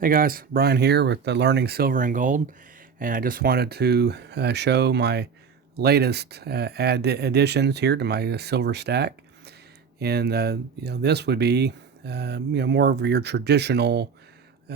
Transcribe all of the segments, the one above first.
Hey guys, Brian here with Learning Silver and Gold, and I just wanted to show my latest additions here to my silver stack. And this would be more of your traditional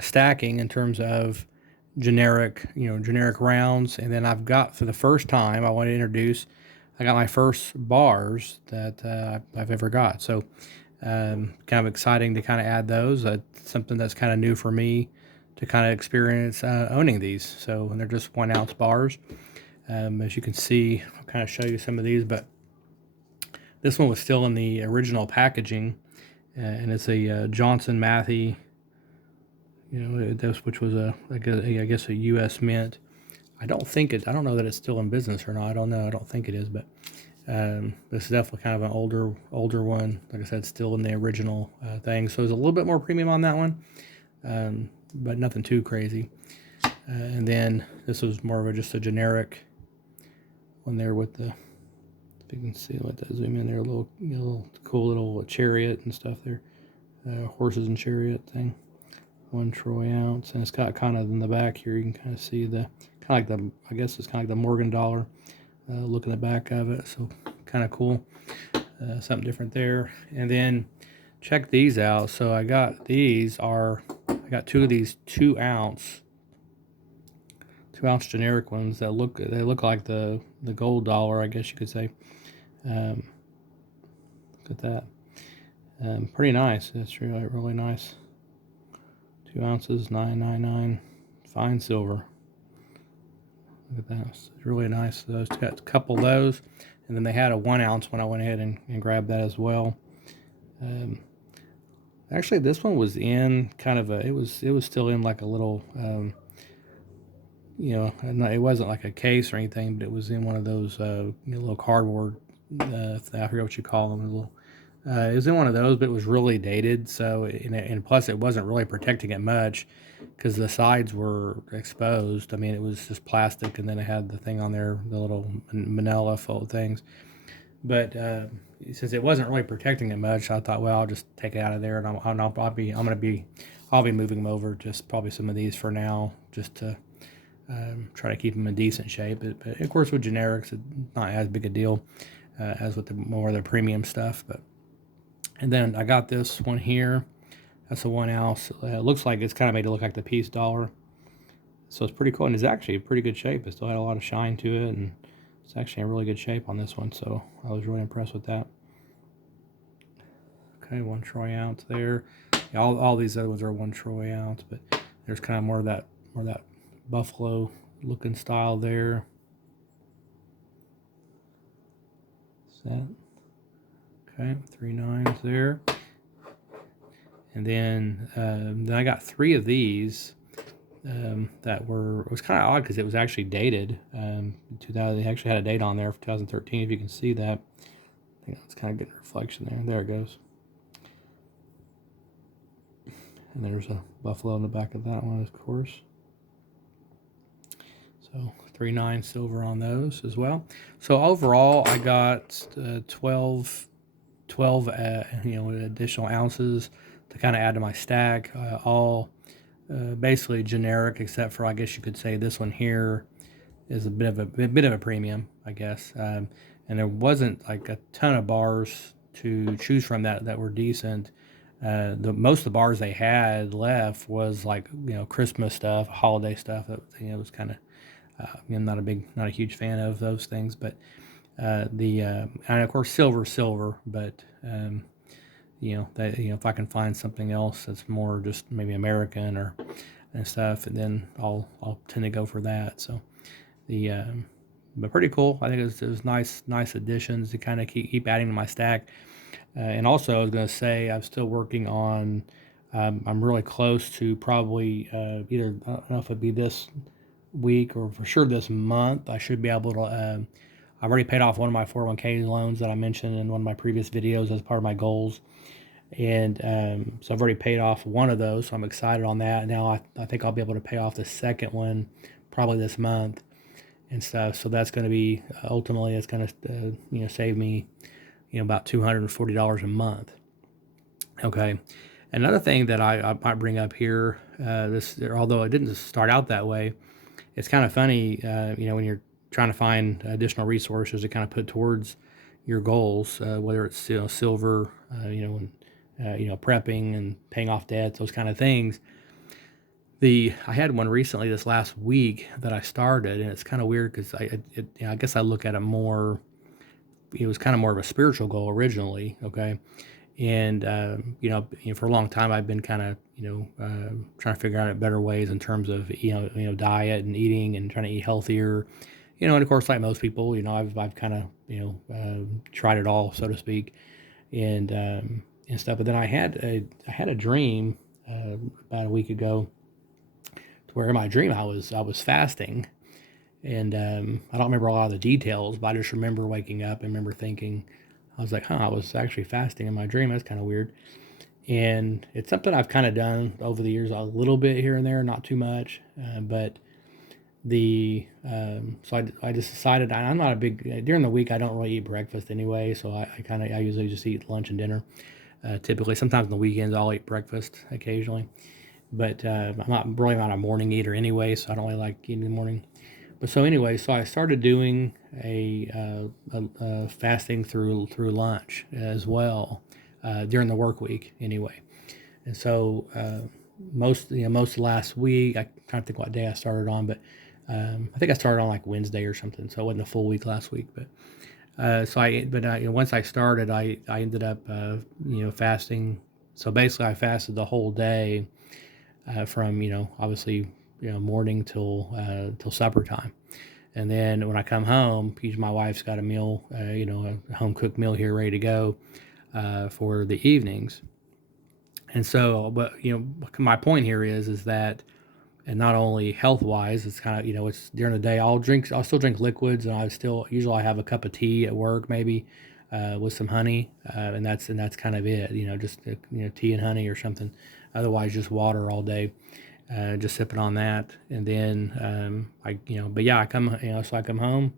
stacking in terms of generic rounds. And then I've got, for the first time, I want to introduce. I got my first bars that I've ever got. So kind of exciting to kind of add those. Something that's kind of new for me to kind of experience owning these. So and they're just 1 ounce bars. As you can see, I'll kind of show you some of these, but this one was still in the original packaging, and it's a Johnson Matthey, which was I guess a U.S. mint. I don't know that it's still in business or not. I don't know. I don't think it is, but this is definitely kind of an older one. Like I said, still in the original thing. So there's a little bit more premium on that one, but nothing too crazy. And then this was more of just a generic one there with the, if you can see, let that zoom in there, a little cool little chariot and stuff there, horses and chariot thing. 1 troy ounce, and it's got kind of in the back here. You can kind of see the kind of like the, I guess it's kind of like the Morgan dollar. Look at the back of it, so kind of cool. Something different there. And then check these out. So I got two of these 2 ounce generic ones that look like the gold dollar, I guess you could say. Look at that. Pretty nice. It's really nice. 2 ounces, 999, fine silver. Look at that. It's really nice. Those got a couple of those, and then they had a 1 ounce when I went ahead and grabbed that as well. Actually, this one was in kind of it was still in like a little, it wasn't like a case or anything, but it was in one of those little cardboard. I forget what you call them. It was in one of those, but it was really dated. So, and plus, it wasn't really protecting it much because the sides were exposed. I mean, it was just plastic, and then it had the thing on there, the little manila fold things. But since it wasn't really protecting it much, I thought, well, I'll just take it out of there, and I'll be moving them over. Just probably some of these for now, just to try to keep them in decent shape. But of course, with generics, it's not as big a deal as with the more of the premium stuff. But and then I got this one here. That's a 1 ounce. It looks like it's kind of made to look like the piece dollar. So it's pretty cool, and it's actually in pretty good shape. It still had a lot of shine to it, and it's actually in really good shape on this one. So I was really impressed with that. Okay, 1 troy ounce there. Yeah, all these other ones are 1 troy ounce, but there's kind of more of that buffalo looking style there. Set. Okay, 3 9s there. And then I got 3 of these that it was kind of odd because it was actually dated. 2000, they actually had a date on there for 2013, if you can see that. I think it's kind of getting reflection there. There it goes. And there's a buffalo in the back of that one, of course. So 3 9 silver on those as well. So overall, I got 12 additional ounces to kind of add to my stack. All basically generic, except for, I guess you could say, this one here is a bit of a premium, I guess. And there wasn't like a ton of bars to choose from that were decent. The most of the bars they had left was like Christmas stuff, holiday stuff. That was kind of I'm not a huge fan of those things, but and of course silver, but if I can find something else that's more just maybe American or and stuff, and then I'll tend to go for that. So the but pretty cool. I think it was nice additions to kind of keep adding to my stack. And also, I was going to say I'm still working on. I'm really close to probably either, I don't know if it'd be this week or for sure this month. I should be able to. I've already paid off one of my 401k loans that I mentioned in one of my previous videos as part of my goals. And so I've already paid off one of those, so I'm excited on that. Now I think I'll be able to pay off the second one probably this month and stuff. So that's going to be ultimately it's going to save me about $240 a month. Okay, Another thing that I might bring up here, although it didn't start out that way, it's kind of funny, when you're trying to find additional resources to kind of put towards your goals, whether it's silver, prepping and paying off debts, those kind of things. I had one recently this last week that I started, and it's kind of weird because I guess I look at it more. It was kind of more of a spiritual goal originally, okay, and for a long time I've been kind of trying to figure out better ways in terms of diet and eating and trying to eat healthier, and of course like most people, I've kind of tried it all, so to speak, and stuff. But then I had a dream about a week ago, to where in my dream I was fasting, and I don't remember a lot of the details, but I just remember waking up and remember thinking, I was like, I was actually fasting in my dream. That's kind of weird. And it's something I've kind of done over the years, a little bit here and there, not too much. But I just decided, I'm not a big, during the week, I don't really eat breakfast anyway. So I usually just eat lunch and dinner. Typically, sometimes on the weekends, I'll eat breakfast occasionally. But I'm not a morning eater anyway, so I don't really like eating in the morning. But so anyway, so I started doing a fasting through lunch as well, during the work week anyway. And so most of last week, I trying to think what day I started on, but I think I started on like Wednesday or something. So it wasn't a full week last week, but once I started, I ended up fasting. So basically, I fasted the whole day, from obviously morning till supper time. And then when I come home, usually my wife's got a meal, a home cooked meal here ready to go for the evenings. And so, but my point here is that, and not only health wise, it's kind of it's during the day. I'll still drink liquids, and usually I have a cup of tea at work, maybe with some honey, and that's kind of it. Just tea and honey or something. Otherwise, just water all day, just sipping on that. And then but yeah, I come home,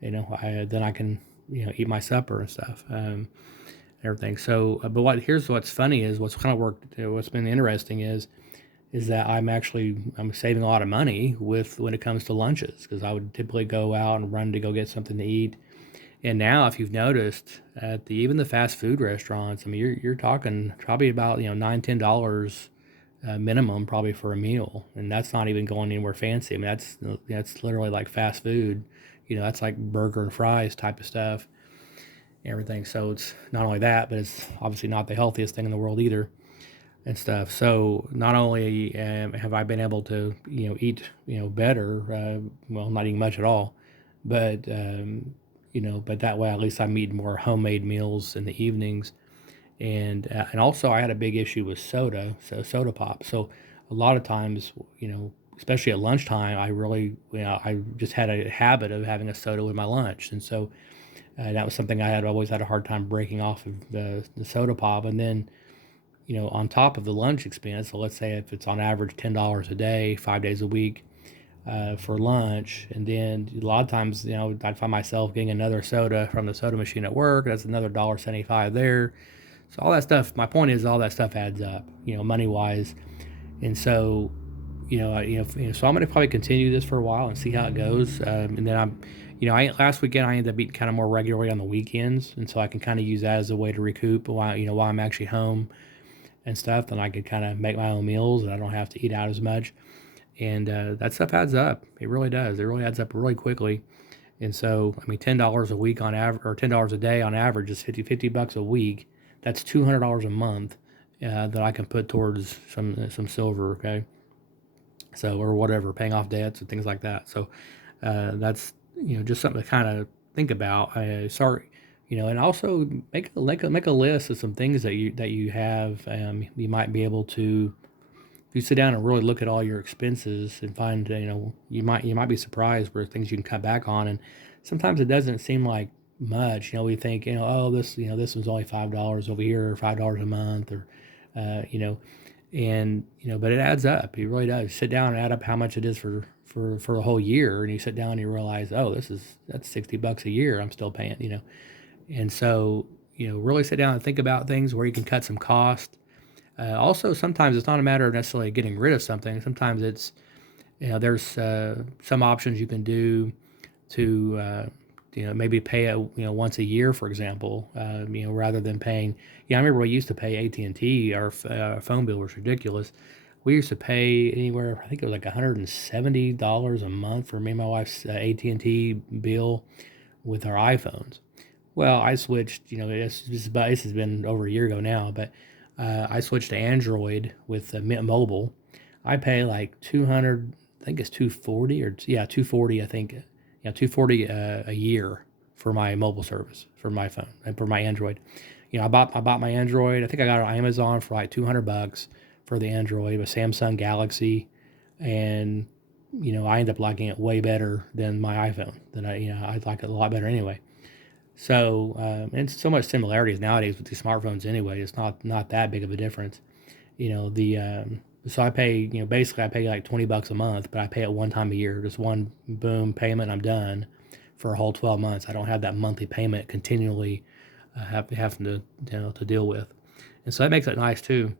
then I can eat my supper and stuff, everything. So, but here's what's funny is what's kind of worked. What's been interesting is that I'm saving a lot of money with when it comes to lunches, because I would typically go out and run to go get something to eat. And now, if you've noticed, at even the fast food restaurants, I mean, you're talking probably about $9-10 minimum probably for a meal, and that's not even going anywhere fancy. I mean, that's literally like fast food. That's like burger and fries type of stuff, and everything. So it's not only that, but it's obviously not the healthiest thing in the world either, and stuff. So not only have I been able to eat better, well, not eating much at all, but but that way at least I'm eating more homemade meals in the evenings. And also I had a big issue with soda pop. So a lot of times, especially at lunchtime, I really, I just had a habit of having a soda with my lunch. And so that was something I had always had a hard time breaking off of the soda pop. And then, on top of the lunch expense, so let's say if it's on average $10 a day, 5 days a week, for lunch, and then a lot of times, I'd find myself getting another soda from the soda machine at work. That's another $1.75 there. So all that stuff. My point is, all that stuff adds up, money wise. And so, so I'm going to probably continue this for a while and see how it goes. And then last weekend I ended up eating kind of more regularly on the weekends, and so I can kind of use that as a way to recoup while I'm actually home and stuff. Then I could kind of make my own meals, and I don't have to eat out as much. And that stuff adds up. It really does. It really adds up really quickly. And so, I mean, $10 a week on average, or $10 a day on average, is fifty bucks a week. That's $200 a month that I can put towards some silver. Okay, so, or whatever, paying off debts and things like that. So that's just something to kind of think about. And also make a list of some things that you have. You might be able to, if you sit down and really look at all your expenses and find, you might be surprised where things you can cut back on. And sometimes it doesn't seem like much. We think, oh, this was only $5 over here, or $5 a month, or and but it adds up. It really does. Sit down and add up how much it is for a whole year, and you sit down and you realize, oh, that's $60 a year I'm still paying. And so really sit down and think about things where you can cut some cost. Also, sometimes it's not a matter of necessarily getting rid of something. Sometimes it's, there's some options you can do to, maybe pay it, once a year, for example, rather than paying. Yeah, I remember we used to pay AT&T. Our phone bill was ridiculous. We used to pay anywhere, I think it was like $170 a month for me and my wife's AT&T bill with our iPhones. Well, I switched, this has been over a year ago now, but I switched to Android with Mint Mobile. I pay like 200, I think it's 240 or yeah, 240, I think. Yeah, 240 a year for my mobile service for my phone and for my Android. I bought my Android. I think I got it on Amazon for like $200 for the Android, a Samsung Galaxy, and I end up liking it way better than my iPhone. Than I like it a lot better anyway. So, and so much similarities nowadays with these smartphones anyway. It's not that big of a difference. The so I pay, basically I pay like $20 a month, but I pay it one time a year, just one boom payment. I'm done for a whole 12 months. I don't have that monthly payment continually having to to deal with, and so that makes it nice too.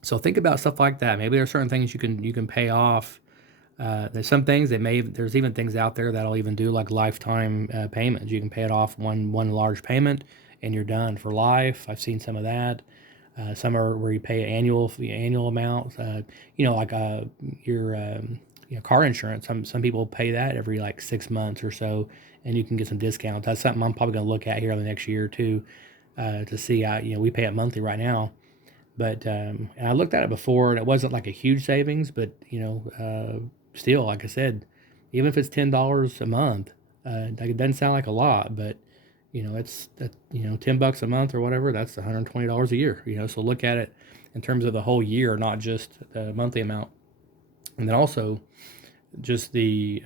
So think about stuff like that. Maybe there are certain things you can pay off. There's some things that may. There's even things out there that'll even do like lifetime payments. You can pay it off one large payment, and you're done for life. I've seen some of that. Some are where you pay annual amount. Like your car insurance. Some people pay that every like 6 months or so, and you can get some discounts. That's something I'm probably going to look at here in the next year or two to see. We pay it monthly right now, but and I looked at it before, and it wasn't like a huge savings, but still, like I said, even if it's $10 a month, like it doesn't sound like a lot, but it's that $10 a month or whatever. That's $120 a year. So look at it in terms of the whole year, not just the monthly amount, and then also just the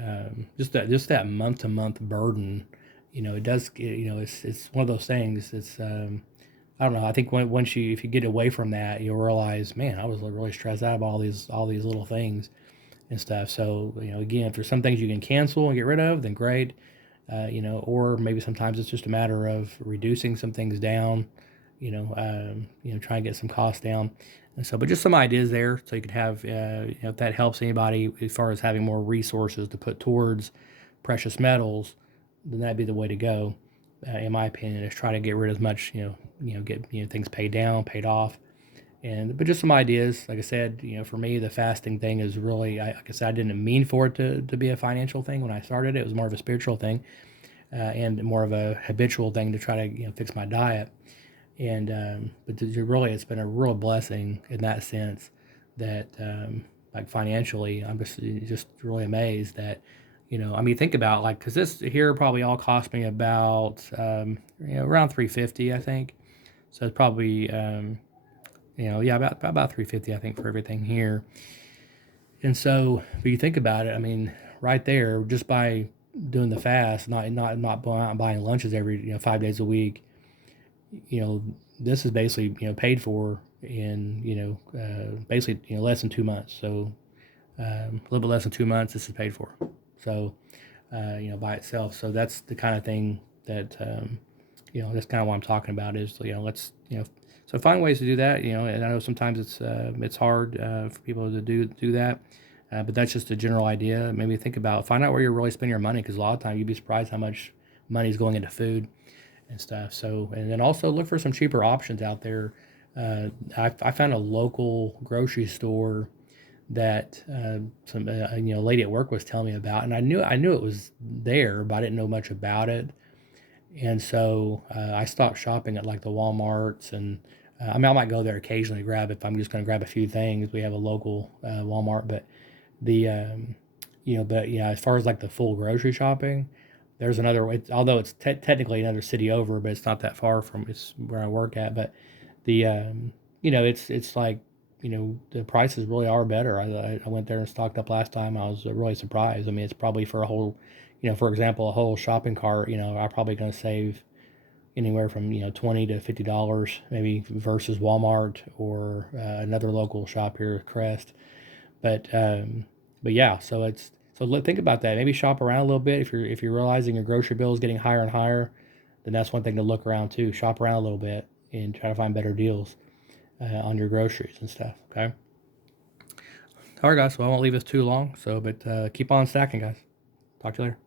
just that month to month burden. It does. It's one of those things. It's I don't know. I think once if you get away from that, you'll realize, man, I was really stressed out about all these little things and stuff. So again, if there's some things you can cancel and get rid of, then great. Or maybe sometimes it's just a matter of reducing some things down. Try and get some costs down. And so, but just some ideas there, so you could have, if that helps anybody as far as having more resources to put towards precious metals, then that'd be the way to go. In my opinion, is try to get rid of as much, get things paid down, paid off, and but just some ideas. Like I said, for me, the fasting thing is really, like I said, I didn't mean for it to be a financial thing when I started. It was more of a spiritual thing, and more of a habitual thing to try to fix my diet. And but really, it's been a real blessing in that sense. That like financially, I'm just really amazed that I mean, think about like because this here probably all cost me about around 350, I think. So it's probably yeah, about 350, I think, for everything here. And so, if you think about it, I mean, right there, just by doing the fast, not going out and buying lunches every 5 days a week, you know, this is basically paid for in basically less than 2 months. So a little bit less than 2 months, this is paid for. So by itself. So that's the kind of thing that that's kind of what I'm talking about is let's so find ways to do that. And I know sometimes it's hard for people to do that. But that's just a general idea. Maybe find out where you're really spending your money, because a lot of times you'd be surprised how much money is going into food and stuff. So, and then also look for some cheaper options out there. I found a local grocery store that some lady at work was telling me about, and I knew it was there, but I didn't know much about it. And so I stopped shopping at like the Walmarts, and I mean I might go there occasionally to grab if I'm just going to grab a few things. We have a local Walmart, but the but yeah, as far as like the full grocery shopping, there's another. Although it's technically another city over, but it's not that far from it's where I work at. But the it's like the prices really are better. I went there and stocked up last time. I was really surprised. I mean, it's probably for a whole, for example, a whole shopping cart. I'm probably going to save anywhere from $20 to $50 maybe versus Walmart or another local shop here, Crest. But yeah, think about that. Maybe shop around a little bit if you're realizing your grocery bill is getting higher and higher. Then that's one thing to look around too. Shop around a little bit and try to find better deals. on your groceries and stuff. Okay. All right, guys. So I won't leave this too long. So, but keep on stacking, guys. Talk to you later.